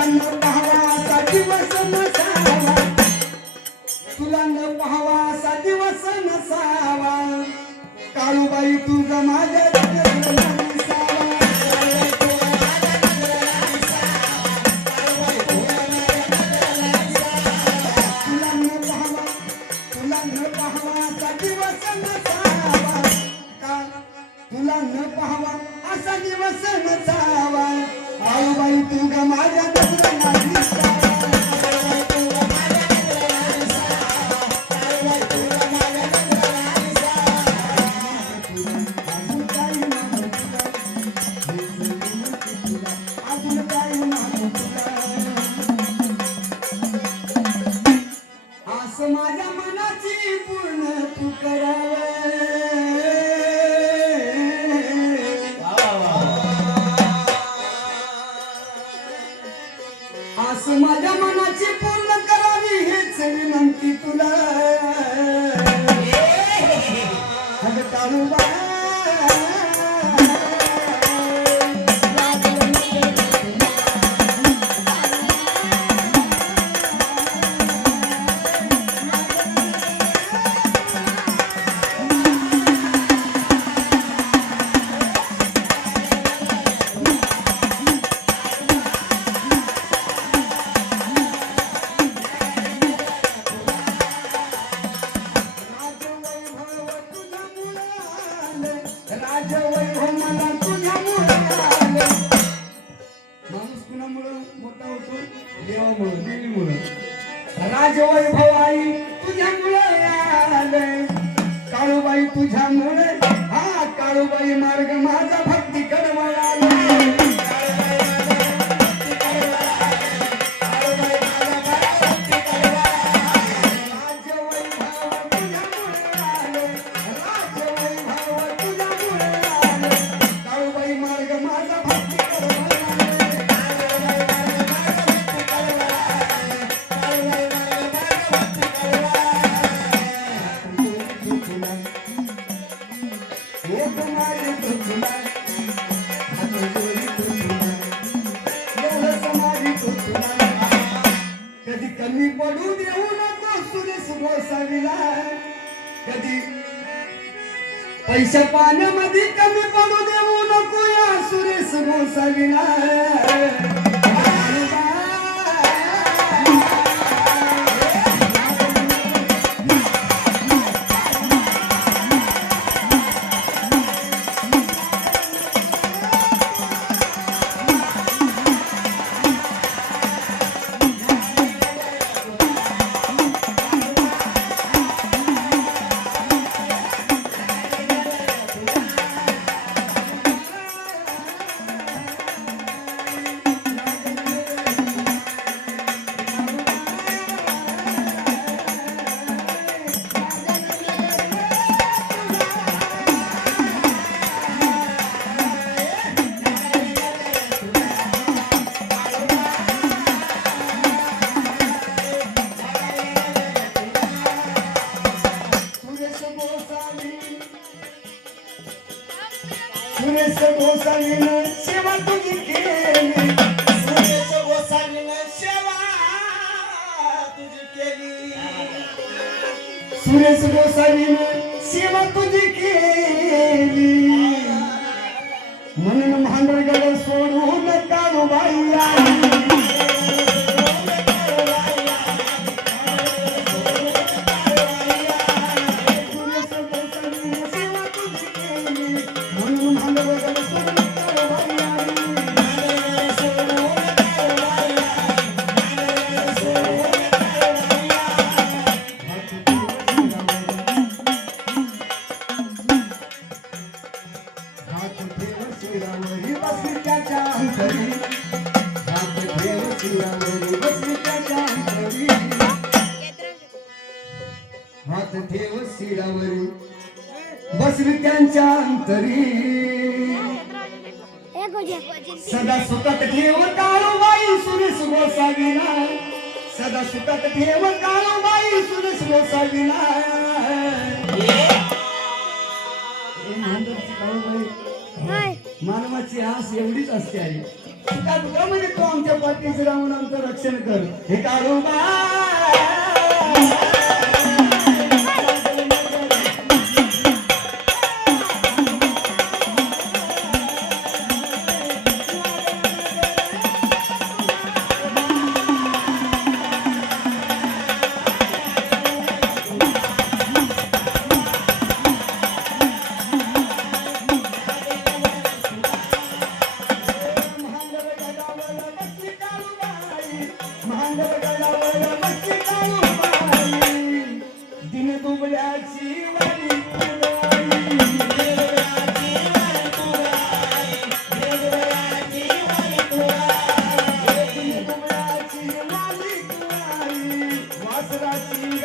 तुला न पाहावा दिवस नसावा तुला न पाहावा दिवस नसावा काळूबाई तू ग माझ्या तुला न पाहावा असा दिवस नसावा काळूबाई तू ग माझ्या नजरेला दिसावा असं माझ्या मनाची पूर्ण तू करावे असं माझ्या मनाची पूर्ण करावी हेच विनंती तुला अगं काळूबाई राजवैभव मला तुझ्यामुळे आले माणूस कुणामुळे मोठा होतो देवामुळे देवीमुळे राजवैभव आई तुझ्यामुळे आले काळूबाई तुझ्यामुळे हा काळूबाई मार्ग माझा भक्ती कडवळाला कधी कमी पडू देऊ नको सुरेश गोसावीला कधी पैशा पाण्यामध्ये कमी पडू देऊ नको या सुरेश गोसावीला सुरेश गोसावीनं सेवा तुझी केली सुरेश गोसावीनं सेवा तुझी केली सुरेश गोसावीनं सेवा तुझी केली म्हणून भांडगड सोडून काळूबाई हात ठेव शिरावरी बसली त्यांच्या अंतरी सदा सुखात ठेव काळूबाई सुरेश गोसावीला सदा सुखात ठेव काळूबाई सुरेश गोसावीला मानवाची आस एवढीच असते आई तुका तुका म्हणजे तू आमच्या पाठीशी राहून आमचं रक्षण कर हे काळूबा वासराची